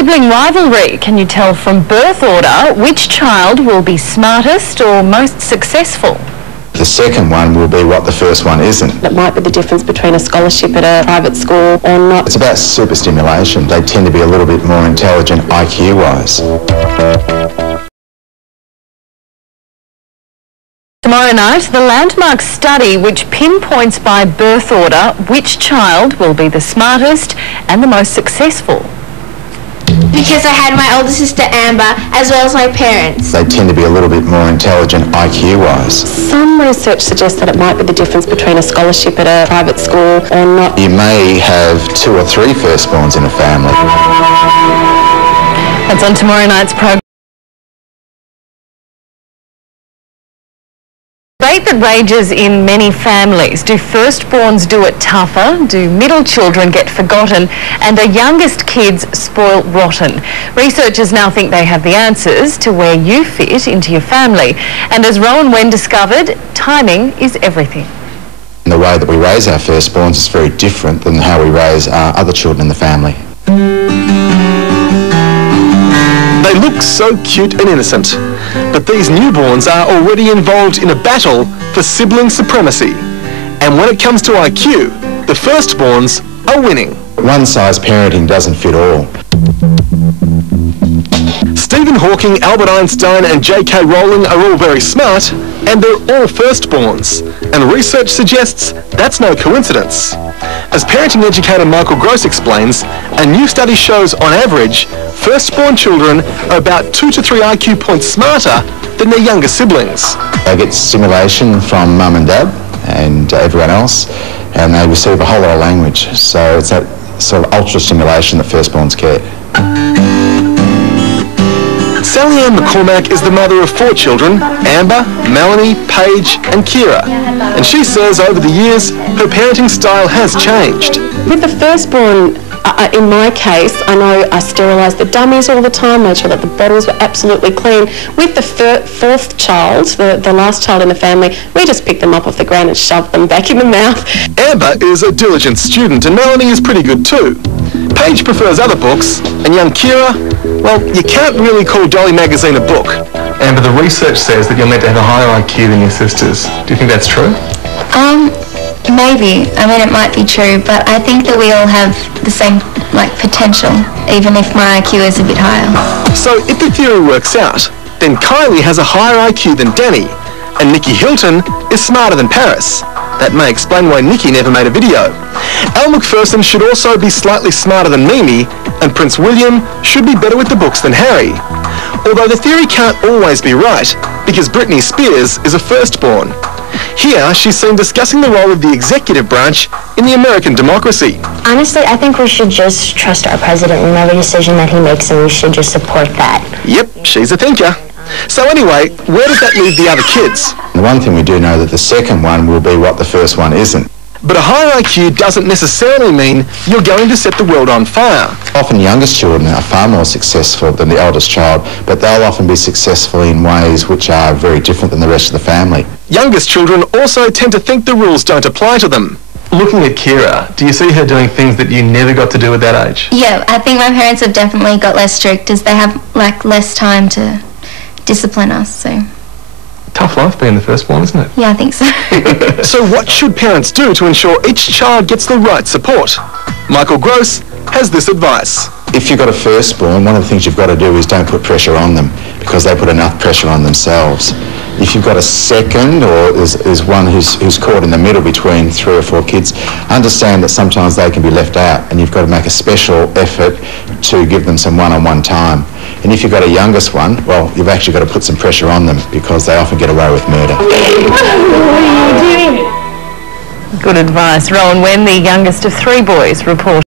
sibling rivalry. Can you tell from birth order which child will be smartest or most successful? The second one will be what the first one isn't. It might be the difference between a scholarship at a private school or not. It's about superstimulation. They tend to be a little bit more intelligent IQ-wise. Tomorrow night, the landmark study which pinpoints by birth order which child will be the smartest and the most successful. Because I had my older sister Amber as well as my parents. They tend to be a little bit more intelligent IQ-wise. Some research suggests that it might be the difference between a scholarship at a private school or not. You may have 2 or 3 firstborns in a family. That's on tomorrow night's program. Debate that rages in many families. Do firstborns do it tougher? Do middle children get forgotten? And are youngest kids spoiled rotten? Researchers now think they have the answers to where you fit into your family. And as Rowan Wen discovered, timing is everything. The way that we raise our firstborns is very different than how we raise other children in the family. They look so cute and innocent, but these newborns are already involved in a battle for sibling supremacy. And when it comes to IQ, the firstborns are winning. One-size parenting doesn't fit all. Stephen Hawking, Albert Einstein and J.K. Rowling are all very smart, and they're all firstborns. And research suggests that's no coincidence. As parenting educator Michael Gross explains, a new study shows on average, firstborn children are about 2 to 3 IQ points smarter than their younger siblings. They get stimulation from mum and dad and everyone else, and they receive a whole lot of language. So it's that sort of ultra stimulation that firstborns get. Sally Ann McCormack is the mother of 4 children, Amber, Melanie, Paige and Kira. And she says over the years, her parenting style has changed. With the firstborn, in my case, I know I sterilised the dummies all the time, made sure that the bottles were absolutely clean. With the fourth child, the last child in the family, we just picked them up off the ground and shoved them back in the mouth. Amber is a diligent student and Melanie is pretty good too. Paige prefers other books, and young Kira, well, you can't really call Dolly Magazine a book. Amber, the research says that you're meant to have a higher IQ than your sisters. Do you think that's true? Maybe. I mean, it might be true, but I think that we all have the same, potential, even if my IQ is a bit higher. So if the theory works out, then Kylie has a higher IQ than Danny, and Nikki Hilton is smarter than Paris. That may explain why Nikki never made a video. Elle Macpherson should also be slightly smarter than Mimi, and Prince William should be better with the books than Harry. Although the theory can't always be right, because Britney Spears is a firstborn. Here, she's seen discussing the role of the executive branch in the American democracy. Honestly, I think we should just trust our president in every decision that he makes, and we should just support that. Yep, she's a thinker. So anyway, where does that leave the other kids? The one thing we do know that the second one will be what the first one isn't. But a higher IQ doesn't necessarily mean you're going to set the world on fire. Often youngest children are far more successful than the eldest child, but they'll often be successful in ways which are very different than the rest of the family. Youngest children also tend to think the rules don't apply to them. Looking at Kira, do you see her doing things that you never got to do at that age? Yeah, I think my parents have definitely got less strict as they have less time to discipline us, so. Tough life being the firstborn, isn't it? Yeah, I think so. So what should parents do to ensure each child gets the right support? Michael Gross has this advice. If you've got a firstborn, one of the things you've got to do is don't put pressure on them, because they put enough pressure on themselves. If you've got a second, or is one who's caught in the middle between 3 or 4 kids, understand that sometimes they can be left out, and you've got to make a special effort to give them some one-on-one time. And if you've got a youngest one, well, you've actually got to put some pressure on them, because they often get away with murder. What are you doing? Good advice. Rowan Wen, the youngest of 3 boys, reports.